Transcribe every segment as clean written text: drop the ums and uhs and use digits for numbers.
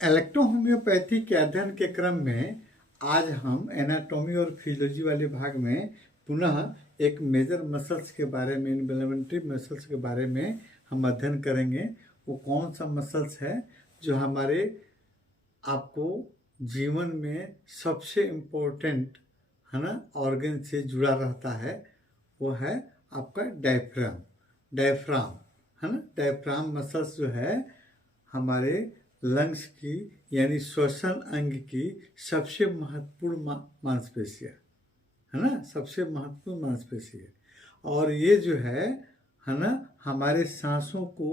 Electrohomoeopathy के अध्ययन के क्रम में आज हम एनाटॉमी और फिजियोलॉजी वाले भाग में पुनः एक मेजर मसल्स के बारे में, इनवॉल्यूंटरी मसल्स के बारे में हम अध्ययन करेंगे। वो कौन सा मसल्स है जो हमारे आपको जीवन में सबसे इम्पोर्टेंट है ना ऑर्गन से जुड़ा रहता है। वो है आपका डायफ्राम है ना। डायफ्राम मसल्स जो है हमारे लंग्स की यानी श्वसन अंग की सबसे महत्वपूर्ण मांसपेशी है ना, सबसे महत्वपूर्ण मांसपेशी है। और ये जो है ना हमारे सांसों को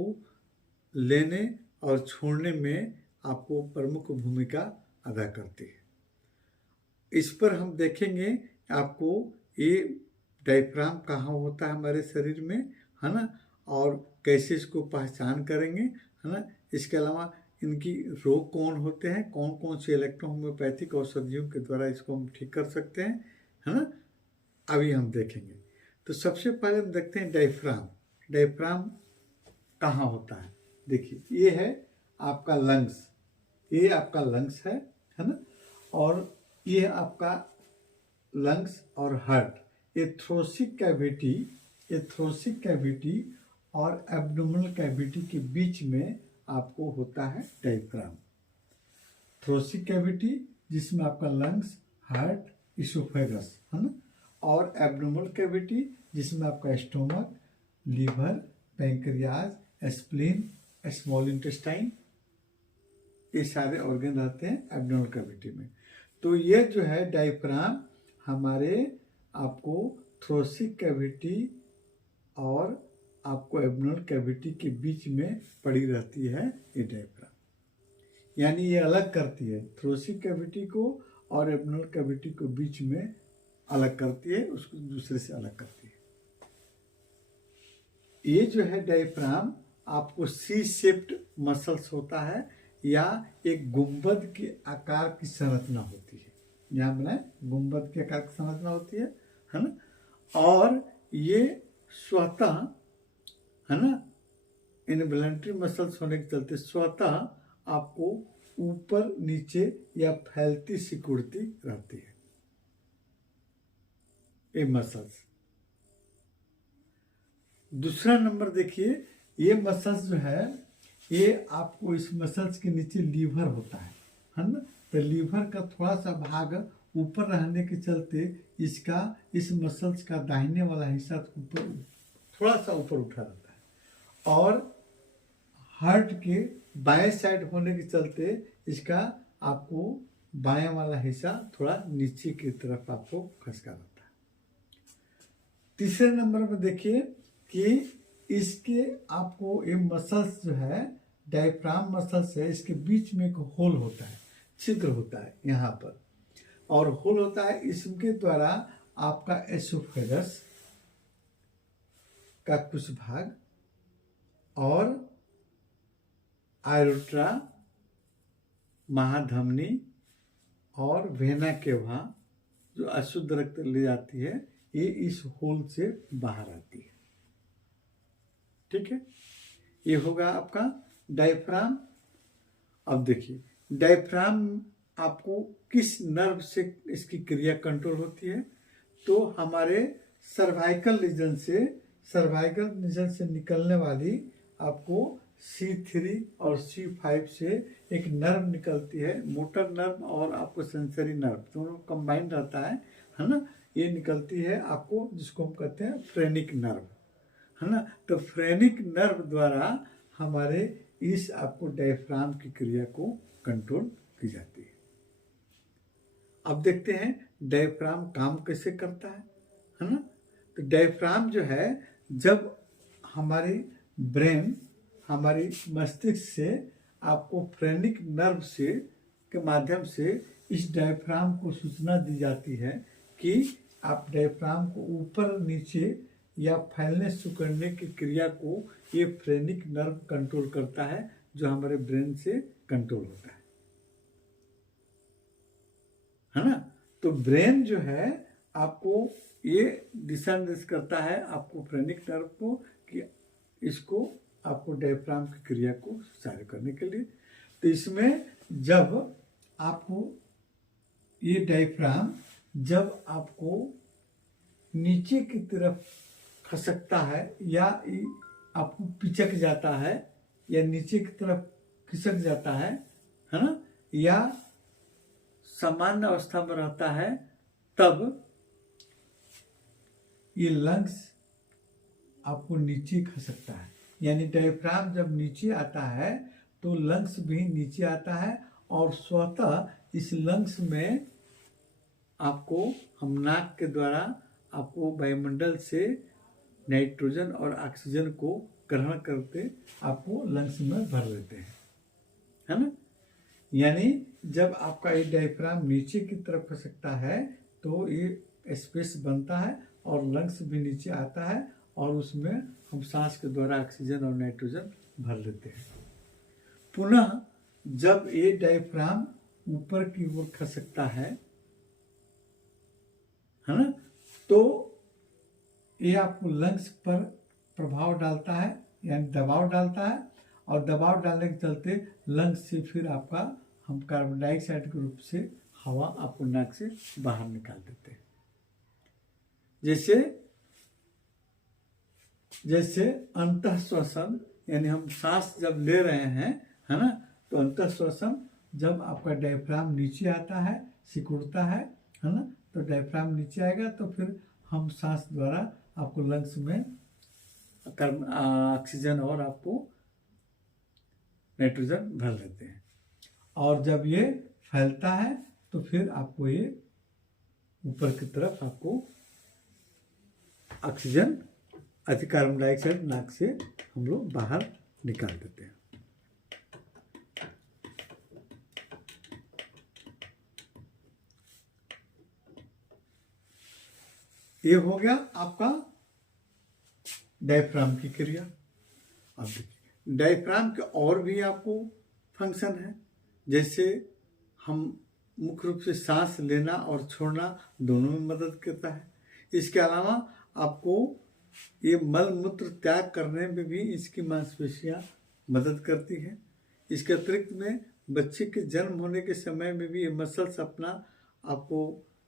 लेने और छोड़ने में आपको प्रमुख भूमिका अदा करती है। इस पर हम देखेंगे आपको ये डायफ्राम कहाँ होता है हमारे शरीर में, है ना, और कैसे इसको पहचान करेंगे, है ना। इसके अलावा इनकी रोग कौन होते हैं, कौन कौन सी इलेक्ट्रोहोम्योपैथिक औषधियों के द्वारा इसको हम ठीक कर सकते हैं, है ना, अभी हम देखेंगे। तो सबसे पहले हम देखते हैं डायफ्राम। डायफ्राम कहाँ होता है? देखिए, ये है आपका लंग्स, ये आपका लंग्स है ना, और ये आपका लंग्स और हार्ट, ये थ्रोसिक कैविटी और एब्डोमिनल कैविटी के बीच में आपको होता है डायफ्राम। थ्रोसिक कैविटी जिसमें आपका लंग्स, हार्ट, इसोफेगस है ना, और एब्डोमिनल कैविटी जिसमें आपका stomach, liver, pancreas, spleen, small intestine, ये सारे ऑर्गन रहते हैं एब्डोमिनल कैविटी में। तो ये जो है डायफ्राम हमारे आपको थ्रोसिक कैविटी और आपको एब्डोमिनल कैविटी के बीच में पड़ी रहती है ये डायफ्राम। यानी ये अलग करती है थ्रोसिक कैविटी को और एब्डोमिनल कैविटी को बीच में अलग करती है, उसको दूसरे से अलग करती है। ये जो है डायफ्राम आपको सी शेप्ड मसल्स होता है या एक गुंबद के आकार की संरचना होती है। यहाँ बनाए गुंबद के आकार की संरचना होती है ना, और ये स्वतः है ना इनवॉल्यूंटरी मसल्स होने के चलते स्वतः आपको ऊपर नीचे या फैलती सिकुड़ती रहती है ये मसल्स। दूसरा नंबर देखिए, ये मसल्स जो है ये आपको इस मसल्स के नीचे लीवर होता है ना। तो लीवर का थोड़ा सा भाग ऊपर रहने के चलते इस मसल्स का दाहिने वाला हिस्सा ऊपर थोड़ा सा ऊपर उठा रहता है, और हार्ट के बाएं साइड होने के चलते इसका आपको बाएं वाला हिस्सा थोड़ा नीचे की तरफ आपको खसका रहता है। तीसरे नंबर में देखिए कि इसके आपको ये मसल्स जो है डायफ्राम मसल्स है, इसके बीच में एक होल होता है, छिद्र होता है यहाँ पर, और होल होता है इसके द्वारा आपका एसोफेगस का कुछ भाग और आयोट्रा, महाधमनी और वेना के वहाँ जो अशुद्ध रक्त ले जाती है ये इस होल से बाहर आती है। ठीक है, ये होगा आपका डायफ्राम। अब देखिए डायफ्राम आपको किस नर्व से इसकी क्रिया कंट्रोल होती है, तो हमारे सर्वाइकल रीजन से निकलने वाली आपको C3 और C5 से एक नर्व निकलती है, मोटर नर्व और आपको सेंसरी नर्व दोनों कंबाइंड रहता है ना। ये निकलती है आपको, जिसको हम कहते हैं फ्रेनिक नर्व, है ना। तो फ्रेनिक नर्व द्वारा हमारे इस आपको डायफ्राम की क्रिया को कंट्रोल की जाती है। अब देखते हैं डायफ्राम काम कैसे करता है ना। तो डायफ्राम जो है जब हमारी ब्रेन, हमारी मस्तिष्क से आपको फ्रेनिक नर्व से के माध्यम से इस डायफ्राम को सूचना दी जाती है कि आप डायफ्राम को ऊपर नीचे या फैलने सिकुड़ने की क्रिया को ये फ्रेनिक नर्व कंट्रोल करता है, जो हमारे ब्रेन से कंट्रोल होता है ना। तो ब्रेन जो है आपको ये दिशा निर्देश करता है आपको फ्रेनिक नर्व को कि इसको आपको डायफ्राम की क्रिया को सुचारू करने के लिए। तो इसमें जब आपको ये डायफ्राम जब आपको नीचे की तरफ खसकता है या आपको पिचक जाता है या नीचे की तरफ खिसक जाता है ना, या सामान्य अवस्था में रहता है, तब ये लंग्स आपको नीचे खसकता है। यानी डायफ्राम जब नीचे आता है तो लंग्स भी नीचे आता है, और स्वतः इस लंग्स में आपको हम नाक के द्वारा आपको वायुमंडल से नाइट्रोजन और ऑक्सीजन को ग्रहण करके आपको लंग्स में भर लेते हैं, है ना। यानी जब आपका ये डायफ्राम नीचे की तरफ खसकता है तो ये स्पेस बनता है और लंग्स भी नीचे आता है, और उसमें हम सांस के द्वारा ऑक्सीजन और नाइट्रोजन भर लेते हैं। पुनः जब ये डायफ्राम ऊपर की ओर खसकता है ना, तो ये आपको लंग्स पर प्रभाव डालता है, यानी दबाव डालता है, और दबाव डालने के चलते लंग्स से फिर आपका हम कार्बन डाइऑक्साइड के रूप से हवा आपको नाक से बाहर निकाल देते हैं। जैसे अंतः श्वसन, यानी हम सांस जब ले रहे हैं, है ना, तो अंतः श्वसन जब आपका डायफ्राम नीचे आता है, सिकुड़ता है ना, तो डायफ्राम नीचे आएगा तो फिर हम सांस द्वारा आपको लंग्स में ऑक्सीजन और आपको नाइट्रोजन भर लेते हैं। और जब ये फैलता है तो फिर आपको ये ऊपर की तरफ आपको ऑक्सीजन कार्बन डाइऑक्साइड नाक से हम लोग बाहर निकाल देते हैं। ये हो गया आपका डायफ्राम की क्रिया। अब देखिए डायफ्राम के और भी आपको फंक्शन है, जैसे हम मुख्य रूप से सांस लेना और छोड़ना दोनों में मदद करता है। इसके अलावा आपको ये मल मूत्र त्याग करने में भी इसकी मांसपेशियां मदद करती हैं। इसके अतिरिक्त में बच्चे के जन्म होने के समय में भी ये मसल्स अपना आपको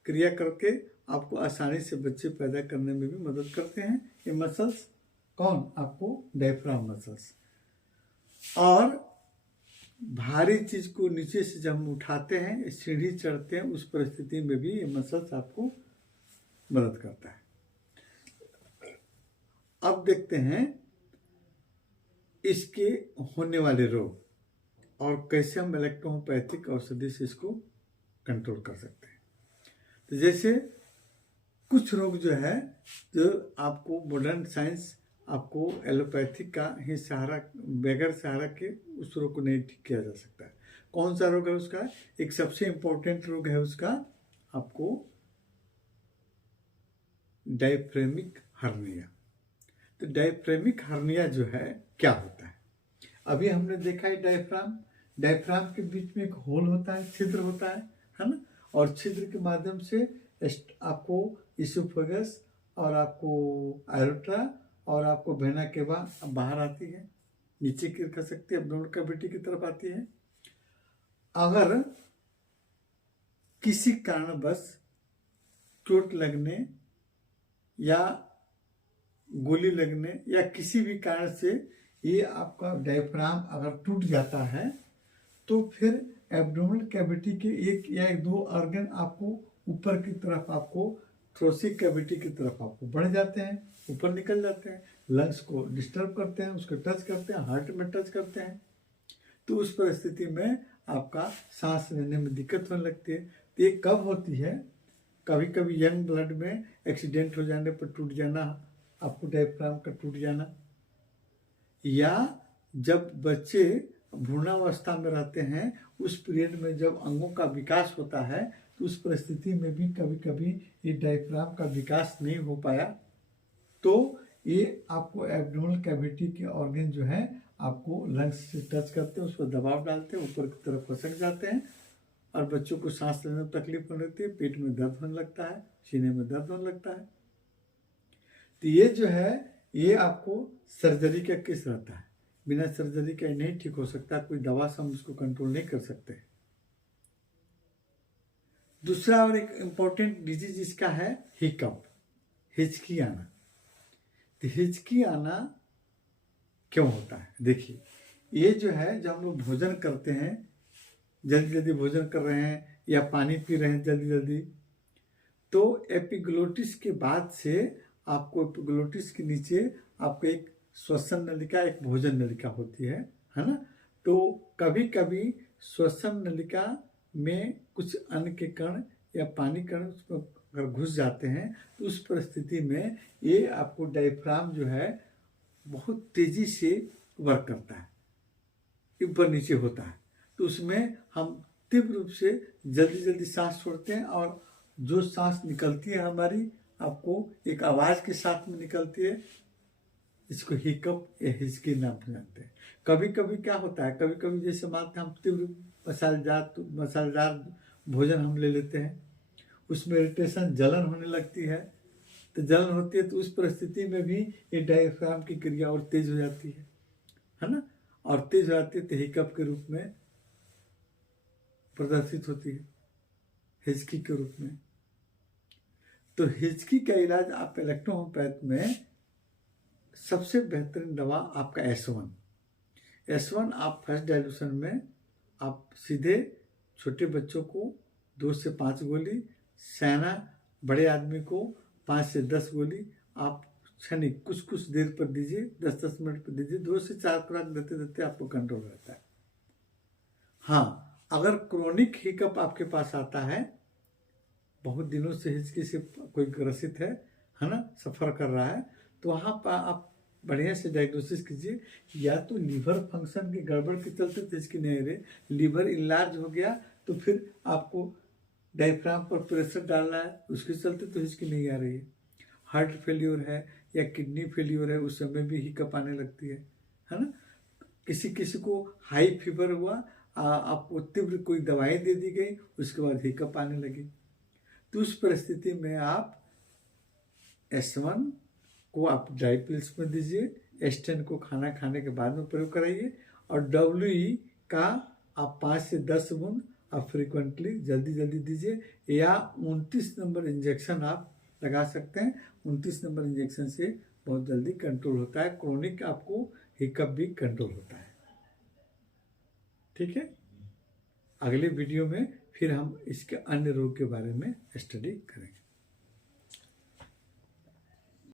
क्रिया करके आपको आसानी से बच्चे पैदा करने में भी मदद करते हैं। ये मसल्स कौन? आपको डायफ्राम मसल्स। और भारी चीज को नीचे से जब हम उठाते हैं, सीढ़ी चढ़ते हैं, उस परिस्थिति में भी ये मसल्स आपको मदद करता है। अब देखते हैं इसके होने वाले रोग और कैसे हम इलेक्ट्रोहोम्योपैथिक औषधि से इसको कंट्रोल कर सकते हैं। तो जैसे कुछ रोग जो है, जो आपको मॉडर्न साइंस आपको एलोपैथिक का ही सहारा, बगैर सहारा के उस रोग को नहीं ठीक किया जा सकता है। कौन सा रोग है उसका? एक सबसे इंपॉर्टेंट रोग है उसका आपको डायफ्रेमिक हर्निया। तो डायफ्रेमिक हर्निया जो है क्या होता है? अभी हमने देखा है डायफ्राम के बीच में एक होल होता है, छिद्र होता है ना, और छिद्र के माध्यम से आपको इसोफेगस और आपको एरोट्रा और आपको वेना केवा बाहर आती है, नीचे की कर सकती है, एब्डोमिनल कैविटी की तरफ आती है। अगर किसी कारणवश चोट लगने या गोली लगने या किसी भी कारण से ये आपका डायफ्राम अगर टूट जाता है तो फिर एब्डोमिनल कैविटी के एक या दो ऑर्गन आपको ऊपर की तरफ, आपको थोरेसिक कैविटी की तरफ आपको बढ़ जाते हैं, ऊपर निकल जाते हैं, लंग्स को डिस्टर्ब करते हैं, उसको टच करते हैं, हार्ट में टच करते हैं। तो उस परिस्थिति में आपका सांस लेने में दिक्कत होने लगती है। तो ये कब होती है? कभी कभी यंग ब्लड में एक्सीडेंट हो जाने पर टूट जाना, आपको डायफ्राम का टूट जाना, या जब बच्चे भ्रूणावस्था में रहते हैं उस पीरियड में जब अंगों का विकास होता है, तो उस परिस्थिति में भी कभी कभी ये डायफ्राम का विकास नहीं हो पाया, तो ये आपको एब्डोमिनल कैविटी के ऑर्गन जो है आपको लंग्स से टच करते हैं, उस पर दबाव डालते हैं, ऊपर की तरफ खसक जाते हैं और बच्चों को सांस लेने में तकलीफ होने लगती है, पेट में दर्द होने लगता है, सीने में दर्द होने लगता है। तो ये जो है ये आपको सर्जरी का केस रहता है। बिना सर्जरी का नहीं ठीक हो सकता, कोई दवा से हम इसको कंट्रोल नहीं कर सकते। दूसरा और एक इम्पोर्टेंट डिजीज इसका है हिकअप, हिचकी आना। तो हिचकी आना क्यों होता है? देखिए, ये जो है, जब हम लोग भोजन करते हैं, जल्दी जल्दी भोजन कर रहे हैं या पानी पी रहे हैं जल्दी जल्दी, तो एपिग्लोटिस के बाद से आपको एपिग्लोटिस के नीचे आपको एक श्वसन नलिका, एक भोजन नलिका होती है ना। तो कभी कभी श्वसन नलिका में कुछ अन्न के कण या पानी कण उसमें अगर घुस जाते हैं, तो उस परिस्थिति में ये आपको डायफ्राम जो है बहुत तेजी से वर्क करता है, ऊपर नीचे होता है। तो उसमें हम तीव्र रूप से जल्दी जल्दी सांस छोड़ते हैं, और जो सांस निकलती है हमारी, आपको एक आवाज़ के साथ में निकलती है। इसको हिकअप या हिचकी नाम से जानते हैं। कभी कभी क्या होता है, कभी कभी जैसे मानते हैं हम तीव्र मसालेदार भोजन हम ले लेते हैं, उसमें इरिटेशन, जलन होने लगती है। तो जलन होती है, तो उस परिस्थिति में भी ये डायफ्राम की क्रिया और तेज हो जाती है ना। और तेज हो जाती है तो हिकअप के रूप में प्रदर्शित होती है, हिचकी के रूप में। तो हिचकी का इलाज आप इलेक्ट्रोहोम्योपैथ में सबसे बेहतरीन दवा आपका S1 आप फर्स्ट डाइल्यूशन में आप सीधे छोटे बच्चों को 2 से 5 गोली, सयाना बड़े आदमी को 5 से 10 गोली आप क्षणिक कुछ देर पर दीजिए, 10-10 मिनट पर दीजिए। 2 से 4 खुराक देते देते आपको कंट्रोल रहता है। हाँ, अगर क्रोनिक हिकअप आपके पास आता है, बहुत दिनों से हिचकी से कोई ग्रसित है ना, सफ़र कर रहा है, तो वहाँ पर आप बढ़िया से डायग्नोसिस कीजिए। या तो लीवर फंक्शन की गड़बड़ के चलते तो हिचकी नहीं आ रही, लीवर इनलार्ज हो गया तो फिर आपको डायफ्राम पर प्रेशर डालना है, उसके चलते तो हिचकी नहीं आ रही है। हार्ट फेल्यूर है या किडनी फेल्यूर है, उस समय भी हिकअप आने लगती है ना। किसी किसी को हाई फीवर हुआ, आपको तीव्र कोई दवाई दे दी गई, उसके बाद हिकअप आने लगी। तो उस परिस्थिति में आप S1 को आप ड्राई पिल्स में दीजिए, S10 को खाना खाने के बाद में प्रयोग कराइए, और WE का आप 5 से 10 बूंद आप फ्रिक्वेंटली जल्दी जल्दी दीजिए। या 29 नंबर इंजेक्शन आप लगा सकते हैं। 29 नंबर इंजेक्शन से बहुत जल्दी कंट्रोल होता है, क्रोनिक आपको हिकअप भी कंट्रोल होता है। ठीक है, अगले वीडियो में फिर हम इसके अन्य रोग के बारे में स्टडी करेंगे।